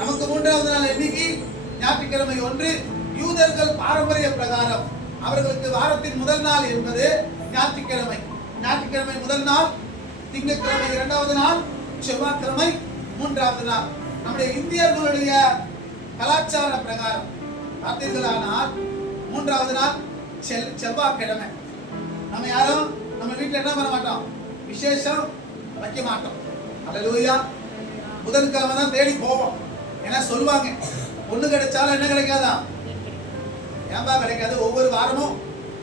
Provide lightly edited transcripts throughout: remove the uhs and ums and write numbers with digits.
நமக்கு மூன்றாவது நாள் என்னைக்கு? ஞாயிற்றுக்கிழமை ஒன்று. யூதர்கள் பாரம்பரிய பிரகாரம் அவர்களுக்கு வாரத்தின் முதல் நாள் என்பது ஞாயிற்றுக்கிழமை. ஞாயிற்றுக்கிழமை முதல் நாள், திங்கட்கிழமை இரண்டாவது நாள், செவ்வாய்க்கிழமை மூன்றாவது நாள். நம்முடைய இந்தியர்களுடைய கலாச்சார பிரகாரம் பார்த்தீர்களானால் மூன்றாவது நாள் செவ்வாய்க்கிழமை. நம்ம யாரும் நம்ம வீட்டில் என்ன பண்ண மாட்டோம், விசேஷம் வைக்க மாட்டோம். அல்லேலூயா. புதன்கிழமை தான் தேடி போவோம். ஏன்னா சொல்லுவாங்க, பொண்ணு கிடைச்சாலும் என்ன கிடைக்காதா? ஏன்பா கிடைக்காது? ஒவ்வொரு வாரமும்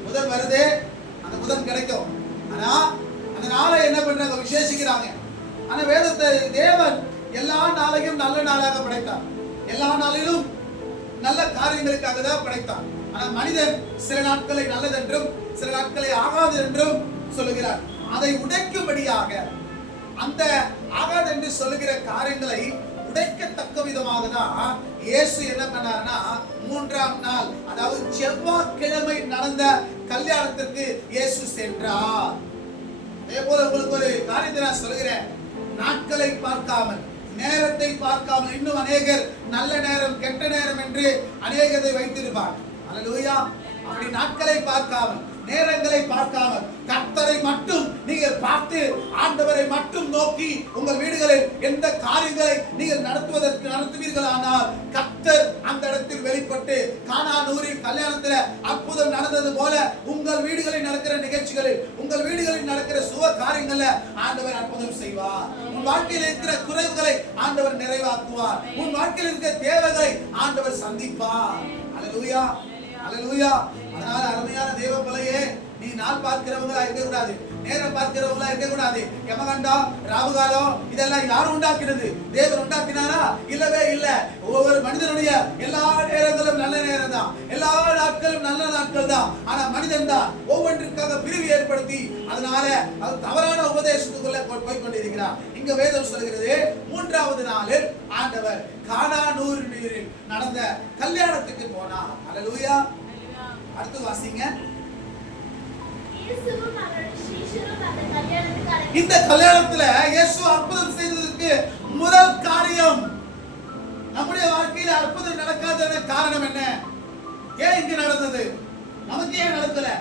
புதன் வருதே, அந்த புதன் கிடைக்கும். ஆனா அந்த நாளை என்ன பண்றாங்க? விசேஷிக்கிறாங்க. ஆனா வேதத்தை தேவன் எல்லா நாளையும் நல்ல நாளாக படைத்தார். எல்லா நாளிலும் நல்ல காரியங்களுக்காக தான் படைத்தார். ஆனா மனிதன் சில நாட்களை நல்லதென்றும் சில நாட்களை ஆகாது என்றும் சொல்லுகிறார். அதை உடைக்கும்படியாக அந்த ஆகாது என்று சொல்லுகிற காரியங்களை உடைக்கத்தக்க விதமாக தான் இயேசு என்ன பண்ணாருன்னா, மூன்றாம் நாள், அதாவது செவ்வாய்க்கிழமை நடந்த கல்யாணத்திற்கு இயேசு சென்றார். அதே போல உங்களுக்கு ஒரு காரியத்தை நான் சொல்கிறேன். நாட்களை பார்க்காமல், நேரத்தை பார்க்காமல், இன்னும் அநேகர் நல்ல நேரம் கெட்ட நேரம் என்று அநேகத்தை வைத்திருப்பார். அல்லேலூயா. அப்படி நாட்களை பார்க்காமல், நேரங்களை பார்க்காமல், கர்த்தரை மட்டும் நீங்கள் பார்த்து ஆண்டவரை மட்டும் நோக்கி உங்கள் வீடுகளில் எந்த காரியங்களை நீங்கள் நடத்துவீர்களானால் கர்த்தர் அந்த இடத்தில் வெளிப்பட்டு, கானானூரில் கல்யாணத்தில் அற்புதம் நடந்தது போல உங்கள் வீடுகளில் நடக்கிற நிகழ்ச்சிகளில், உங்கள் வீடுகளில் நடக்கிற சுப காரியங்களில் ஆண்டவர் அற்புதம் செய்வார். உன் வாழ்க்கையில் இருக்கிற குறைவுகளை ஆண்டவர் நிறைவாக்குவார். உன் வாழ்க்கையில் இருக்கிற தேவைகளை ஆண்டவர் சந்திப்பார். அல்லேலூயா, அல்லேலூயா. அதனால அருமையான தேவ பிள்ளையே, நீ நாள் பார்க்கிறவங்களா இருக்க கூடாது, நேரம் பார்க்கிறவங்களா இருக்க கூடாது. யமகண்டம், ராவுகாலம் இதெல்லாம் யாரும் உண்டாக்கினது? தேவன் உண்டாக்கினாரா? இல்லவே இல்லை. ஒவ்வொரு மனிதனுடைய எல்லா நேரங்களும் நல்ல நேரம் தான், எல்லா நாட்களும் நல்ல நாட்கள் தான். ஆனா மனிதன் தான் ஒவ்வொன்றுக்காக பிரிவு ஏற்படுத்தி அதனால அது தவறான உபதேசத்துக்குள்ள போய் கொண்டிருக்கிறார். இங்க வேதம் சொல்கிறது, மூன்றாவது நாளில் ஆண்டவர் கானானூரில் நடந்த கல்யாணத்துக்கு போனார். அல்லேலூயா. அடுத்து வாசிங்க. இந்த கல்யாணத்துல இயேசு அற்புதம் செய்ததற்கு முதல் காரியம், நம்முடைய வாழ்க்கையில அற்புதம் நடக்காத காரணம் என்ன? ஏன் இங்க நடந்தது? நமக்கு ஏன் நடக்கல?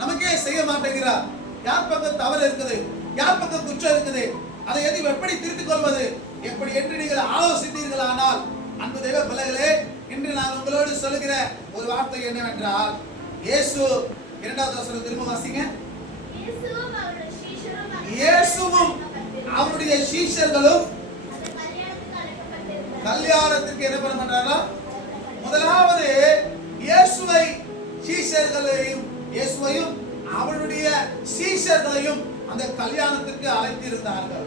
நமக்கே செய்ய மாட்டேங்கிறார். யார் பக்கம் தவறு இருக்குது? யார் பக்கம் குற்றம் இருக்குது? அதை எப்படி திருத்திக் கொள்வது எப்படி என்று நீங்கள் ஆலோசித்தீர்களானால், அன்பு தெய்வ பிள்ளைகளே, இன்று நான் உங்களோடு சொல்லுகிற ஒரு வார்த்தை என்னவென்றால், இயேசு இரண்டாவது வசனம் திரும்ப வாசிங்க. இயேசுவும் அவருடைய சீஷர்களும் கல்யாணத்திற்கு என்ன பண்ண பண்றாங்க? முதலாவது இயேசுவையும் அவருடைய சீஷர்களையும் அந்த கல்யாணத்திற்கு அழைத்திருந்தார்கள்.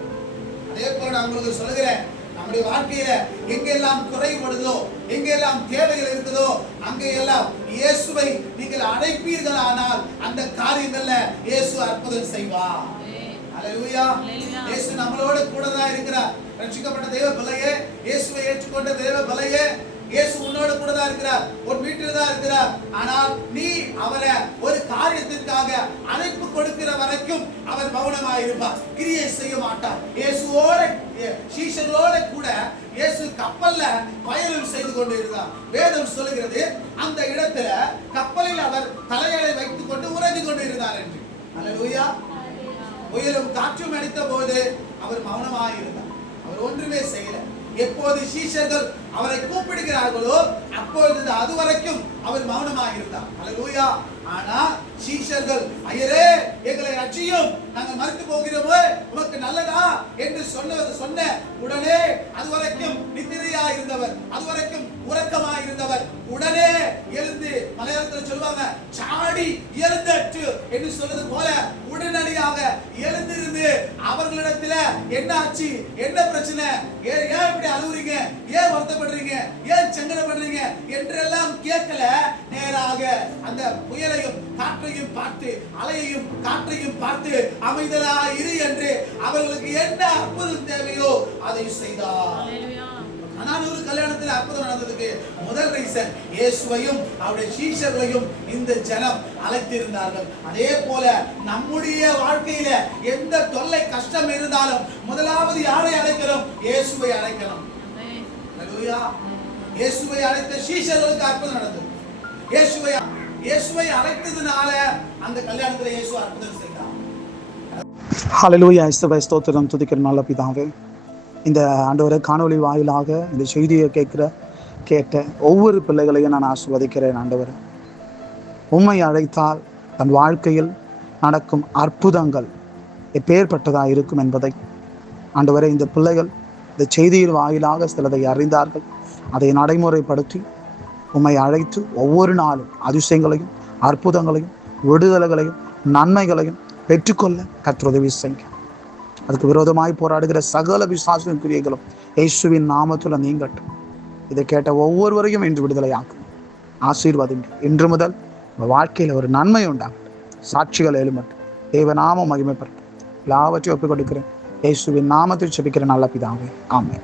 அதே போல நான் உங்களுக்கு சொல்லுகிறேன், நம்முடைய வாழ்க்கையில எங்கெல்லாம் குறைபடுதோ, எங்கெல்லாம் தேவைகள் இருக்குதோ, அங்கெல்லாம் இயேசுவை நீங்கள் அழைப்பீர்களானால் அந்த காரியங்கள்ல இயேசு அற்புதம் செய்வார். அல்லேலூயா. இயேசு நம்மளோட கூட தான் இருக்கிறார். ரட்சிக்கப்பட்ட தேவ பிள்ளையே, இயேசுவை ஏற்றுக்கொண்ட தேவ பிள்ளையே, இயேசு உன்னோட கூட தான் இருக்கிறார், உன் வீட்டில் தான் இருக்கிறார். ஆனால் நீ அவரை ஒரு காரியத்திற்காக அழைப்பு கொடுக்கிற வரைக்கும் அவர் மௌனமாக இருப்பார், கிரியை செய்ய மாட்டார். இயேசுவோட சீஷர்களோட கூட இயேசு கப்பல்ல பயணம் செய்து கொண்டு இருந்தார். வேதம் சொல்லுகிறது, அந்த இடத்துல கப்பலில் அவர் தலையணை வைத்துக் கொண்டு உறங்கி கொண்டு இருந்தார் என்று. அல்லேலூயா. புயலும் காற்றும் அடித்த போது அவர் மௌனமாக இருந்தார். அவர் ஒன்றுமே செய்யல. எப்போது சீஷர்கள் அவரை கூப்பிடுகிறார்களோ அப்பொழுது அதுவரைக்கும் அவர் மௌனமாக இருந்தார். அல்லேலூயா. ஆனா சீஷர்கள், ஐயரே எங்களை ரட்சியும், நாங்கள் மரித்து போகிறோமே, உமக்கு நல்லதா என்று சொன்ன உடனே அதுவரைக்கும் நித்திரையா இருந்தவர், அதுவரைக்கும் உறக்கமா இருந்தவர் உடனே எழுந்து, மலையாளத்தில் சொல்லுவாங்க சாடி எழுந்தற்று என்று சொல்றது போல உடனடியாக எழுந்திருந்து அவர்களிடத்துல என்ன ஆச்சு, என்ன பிரச்சனை, ஏன் இப்படி அழுவுறீங்க, ஏன் வருத்தப்படுறீங்க, ஏன் சங்கடப்படுறீங்க என்றெல்லாம் கேட்கல. நேராக அந்த புயலையும் காற்றையும் பார்த்து, அலையையும் காற்றையும் பார்த்து அமைதலா இரு என்று அவர்களுக்கு என்ன அற்புதம் தேவையோ அதை செய்தார். கானானூர் கல்யாணத்தில் அற்புதம் நடந்ததுக்கு முதல் ரீசன், இயேசுவையும் அவருடைய சீஷர்களையும் இந்த ஜனம் அழைத்திருந்தார்கள். அதே போல நம்முடைய வாழ்க்கையில எந்த தொல்லை கஷ்டம் இருந்தாலும் முதலாவது யாரை அழைக்கிறோம்? இயேசுவை அழைக்கணும். ஹalleluya. இயேசுவை அழைத்த சீஷர்களுக்கு அற்புதம் நடந்தது. இயேசுவை அழைத்ததுனால அந்த கல்யாணத்துல இயேசு அற்புதம் செய்தார். ஹalleluya. இயேசுவை ஸ்தோத்திரம், துதிக்கிற நல்ல பிதாவே, இந்த ஆண்டவரே காணொளி வாயிலாக இந்த செய்தியை கேட்ட ஒவ்வொரு பிள்ளைகளையும் நான் ஆசீர்வதிக்கிறேன். ஆண்டவரே, உம்மை அழைத்தால் தன் வாழ்க்கையில் நடக்கும் அற்புதங்கள் எப்பேற்பட்டதாக இருக்கும் என்பதை ஆண்டவரே இந்த பிள்ளைகள் இந்த செய்தியின் வாயிலாக சிலதை அறிந்தார்கள். அதை நடைமுறைப்படுத்தி உம்மை அழைத்து ஒவ்வொரு நாளும் அதிசயங்களையும் அற்புதங்களையும் விடுதலைகளையும் நன்மைகளையும் பெற்றுக்கொள்ள கர்த்தர் உதவி செய்யுங்க. அதுக்கு விரோதமாய் போராடுகிற சகல பிசாசின் கிரியைகளும் இயேசுவின் நாமத்தில் நீங்கட்டும். இதை கேட்ட ஒவ்வொருவரையும் இன்று விடுதலையாக்கும், ஆசீர்வாதம். இன்று முதல் வாழ்க்கையில் ஒரு நன்மை உண்டாகட்டும், சாட்சிகள் எழுமட்டும், தேவநாமம் மகிமைப்படட்டும். எல்லாவற்றையும் ஒப்புக் கொடுக்கிறேன். இயேசுவின் நாமத்தில் ஜெபிக்கிற நல்ல பிதாவே, ஆமென்.